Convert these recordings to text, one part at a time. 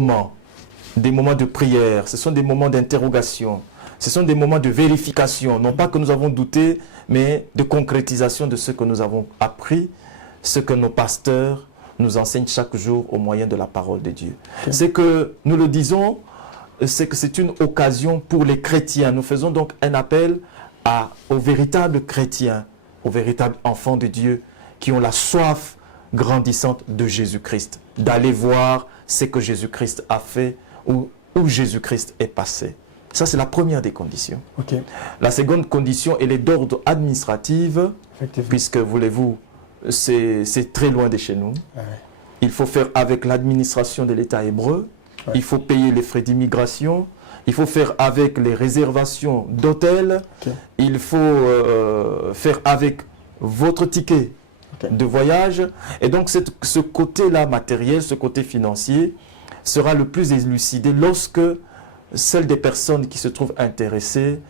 des moments de prière, ce sont des moments d'interrogation, ce sont des moments de vérification, non pas que nous avons douté, mais de concrétisation de ce que nous avons appris, ce que nos pasteurs nous enseignent chaque jour au moyen de la parole de Dieu. Okay. C'est que, nous le disons, c'est que c'est une occasion pour les chrétiens. Nous faisons donc un appel aux véritables chrétiens, aux véritables enfants de Dieu qui ont la soif grandissante de Jésus-Christ, d'aller voir ce que Jésus-Christ a fait, où Jésus-Christ est passé. Ça, c'est la première des conditions. Okay. La seconde condition, elle est d'ordre administratif, puisque, voulez-vous, c'est très loin de chez nous. Ouais. Il faut faire avec l'administration de l'État hébreu, ouais. Il faut payer les frais d'immigration, il faut faire avec les réservations d'hôtels, okay. Il faut faire avec votre ticket de voyage. Et donc, ce côté-là matériel, ce côté financier, sera le plus élucidé lorsque celles des personnes qui se trouvent intéressées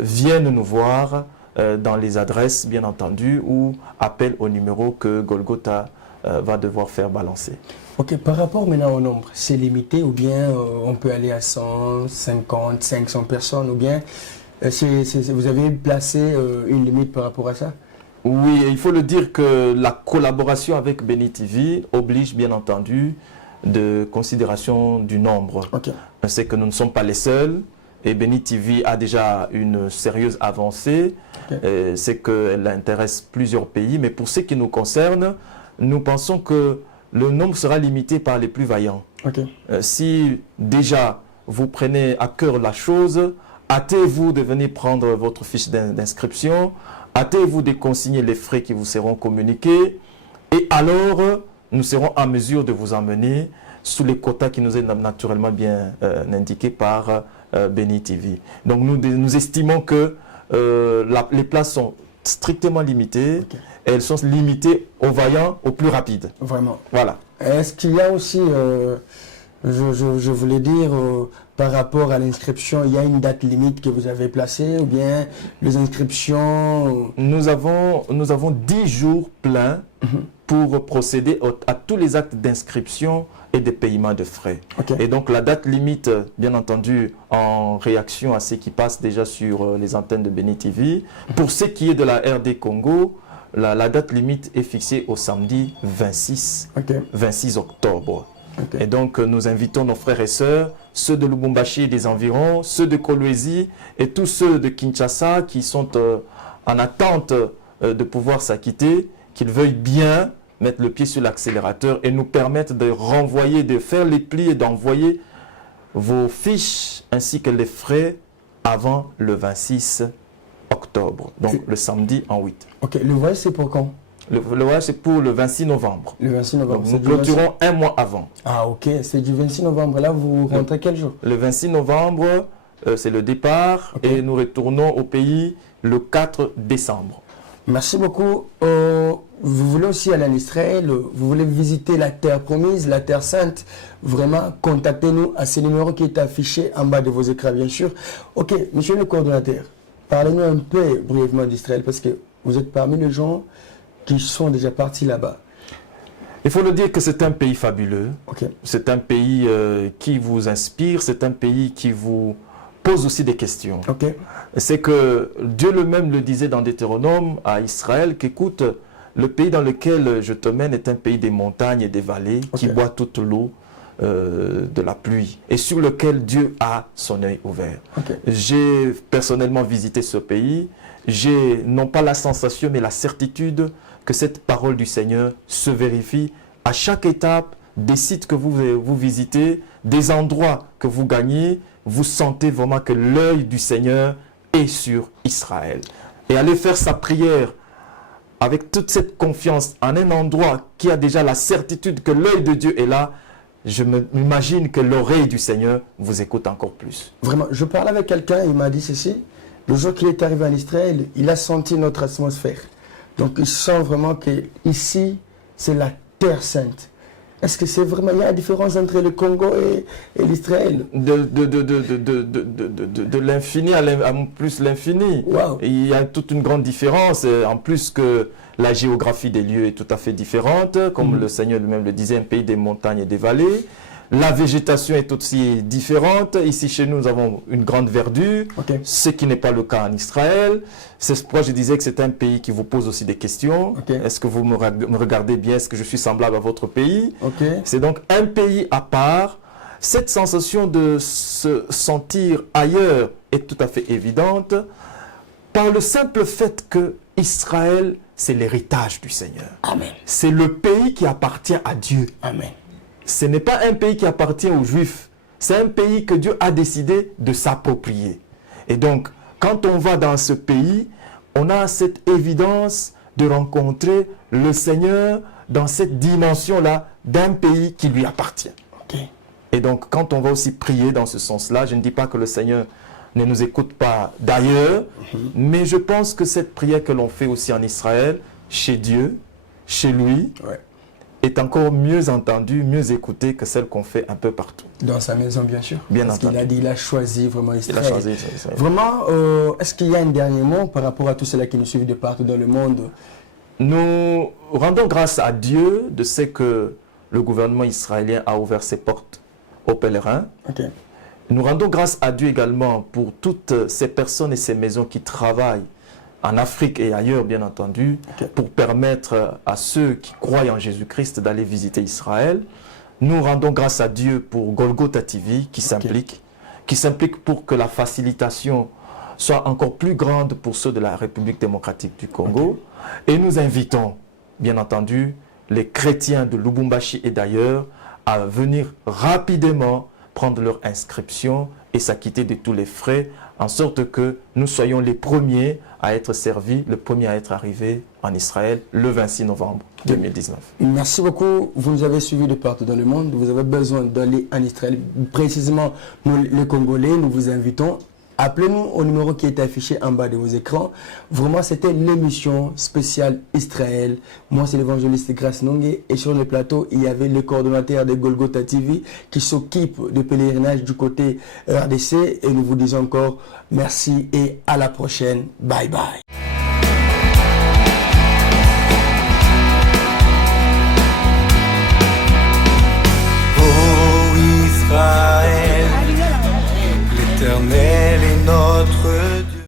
viennent nous voir dans les adresses, bien entendu, ou appellent au numéro que Golgotha va devoir faire balancer. Ok, par rapport maintenant au nombre, c'est limité ou bien on peut aller à 150, 500 personnes ou bien vous avez placé une limite par rapport à ça? Oui, il faut le dire que la collaboration avec Béni TV oblige bien entendu de considération du nombre. Okay. C'est que nous ne sommes pas les seuls et Béni TV a déjà une sérieuse avancée. Okay. C'est qu'elle intéresse plusieurs pays, mais pour ce qui nous concerne, nous pensons que le nombre sera limité par les plus vaillants. Okay. Si déjà vous prenez à cœur la chose, hâtez-vous de venir prendre votre fiche d'inscription, hâtez-vous de consigner les frais qui vous seront communiqués et alors nous serons en mesure de vous emmener sous les quotas qui nous est naturellement bien indiqués par Béni TV. Donc nous estimons que les places sont strictement limitées. Okay. Elles sont limitées aux vaillants, aux plus rapides. Vraiment. Voilà. Est-ce qu'il y a aussi, je voulais dire, par rapport à l'inscription, il y a une date limite que vous avez placée ou bien les inscriptions? Nous avons 10 jours pleins pour procéder à tous les actes d'inscription et de paiement de frais. Okay. Et donc la date limite, bien entendu, en réaction à ce qui passe déjà sur les antennes de Béni TV, pour ce qui est de la RD Congo, la date limite est fixée au samedi 26 octobre. Okay. Et donc nous invitons nos frères et sœurs, ceux de Lubumbashi et des environs, ceux de Kolwezi et tous ceux de Kinshasa qui sont en attente de pouvoir s'acquitter, qu'ils veuillent bien mettre le pied sur l'accélérateur et nous permettre de renvoyer, de faire les plis et d'envoyer vos fiches ainsi que les frais avant le 26 octobre, donc le samedi en 8. Ok, le voyage c'est pour quand? Le voyage c'est pour le 26 novembre. Le 26 novembre. Donc, nous clôturons un mois avant. Ah ok, c'est du 26 novembre. Là, vous rentrez quel jour? Le 26 novembre, c'est le départ et nous retournons au pays le 4 décembre. Merci beaucoup. Vous voulez aussi aller en Israël, vous voulez visiter la terre promise, la terre sainte, vraiment, contactez-nous à ce numéro qui est affiché en bas de vos écrans, bien sûr. Ok, monsieur le coordonnateur, parlez-nous un peu brièvement d'Israël, parce que vous êtes parmi les gens qui sont déjà partis là-bas. Il faut le dire que c'est un pays fabuleux. Okay. C'est un pays qui vous inspire, c'est un pays qui vous pose aussi des questions. Okay. C'est que Dieu lui-même le disait dans Deutéronome à Israël, qu'écoute, le pays dans lequel je te mène est un pays des montagnes et des vallées qui boit toute l'eau de la pluie et sur lequel Dieu a son œil ouvert. Okay. J'ai personnellement visité ce pays. J'ai non pas la sensation mais la certitude que cette parole du Seigneur se vérifie à chaque étape des sites que vous visitez, des endroits que vous gagnez. Vous sentez vraiment que l'œil du Seigneur est sur Israël. Et aller faire sa prière avec toute cette confiance en un endroit qui a déjà la certitude que l'œil de Dieu est là, je m'imagine que l'oreille du Seigneur vous écoute encore plus. Vraiment, je parlais avec quelqu'un, il m'a dit ceci, le jour qu'il est arrivé en Israël, il a senti notre atmosphère. Donc il sent vraiment que ici, c'est la terre sainte. Est-ce que c'est vraiment, il y a une différence entre le Congo et l'Israël? De l'infini à plus l'infini. Wow. Il y a toute une grande différence, en plus que la géographie des lieux est tout à fait différente, comme le Seigneur lui-même le disait, un pays des montagnes et des vallées. La végétation est aussi différente. Ici, chez nous, nous avons une grande verdure, ce qui n'est pas le cas en Israël. C'est pourquoi je disais que c'est un pays qui vous pose aussi des questions. Est-ce que vous me regardez bien? Est-ce que je suis semblable à votre pays? C'est donc un pays à part. Cette sensation de se sentir ailleurs est tout à fait évidente par le simple fait que Israël, c'est l'héritage du Seigneur. Amen. C'est le pays qui appartient à Dieu. Amen. Ce n'est pas un pays qui appartient aux Juifs. C'est un pays que Dieu a décidé de s'approprier. Et donc, quand on va dans ce pays, on a cette évidence de rencontrer le Seigneur dans cette dimension-là d'un pays qui lui appartient. Et donc, quand on va aussi prier dans ce sens-là, je ne dis pas que le Seigneur ne nous écoute pas d'ailleurs, mais je pense que cette prière que l'on fait aussi en Israël, chez Dieu, chez lui, est encore mieux entendue, mieux écoutée que celle qu'on fait un peu partout. Dans sa maison, bien sûr. Bien Parce entendu. qu'il a dit, il a choisi vraiment Israël. Il a choisi Israël. Vraiment, est-ce qu'il y a un dernier mot par rapport à tous ceux-là qui nous suivent de partout dans le monde? Nous rendons grâce à Dieu de ce que le gouvernement israélien a ouvert ses portes aux pèlerins. Nous rendons grâce à Dieu également pour toutes ces personnes et ces maisons qui travaillent en Afrique et ailleurs, bien entendu, pour permettre à ceux qui croient en Jésus-Christ d'aller visiter Israël. Nous rendons grâce à Dieu pour Golgotha TV qui s'implique pour que la facilitation soit encore plus grande pour ceux de la République démocratique du Congo. Et nous invitons, bien entendu, les chrétiens de Lubumbashi et d'ailleurs à venir rapidement prendre leur inscription et s'acquitter de tous les frais, en sorte que nous soyons les premiers à être servis, le premier à être arrivé en Israël le 26 novembre 2019. Merci beaucoup. Vous nous avez suivis de partout dans le monde. Vous avez besoin d'aller en Israël, précisément nous les Congolais, nous vous invitons. Appelez-nous au numéro qui est affiché en bas de vos écrans. Vraiment, c'était l'émission spéciale Israël. Moi, c'est l'évangéliste Grace Nongé. Et sur le plateau, il y avait le coordonnateur de Golgotha TV qui s'occupe de pèlerinage du côté RDC. Et nous vous disons encore merci et à la prochaine. Bye bye.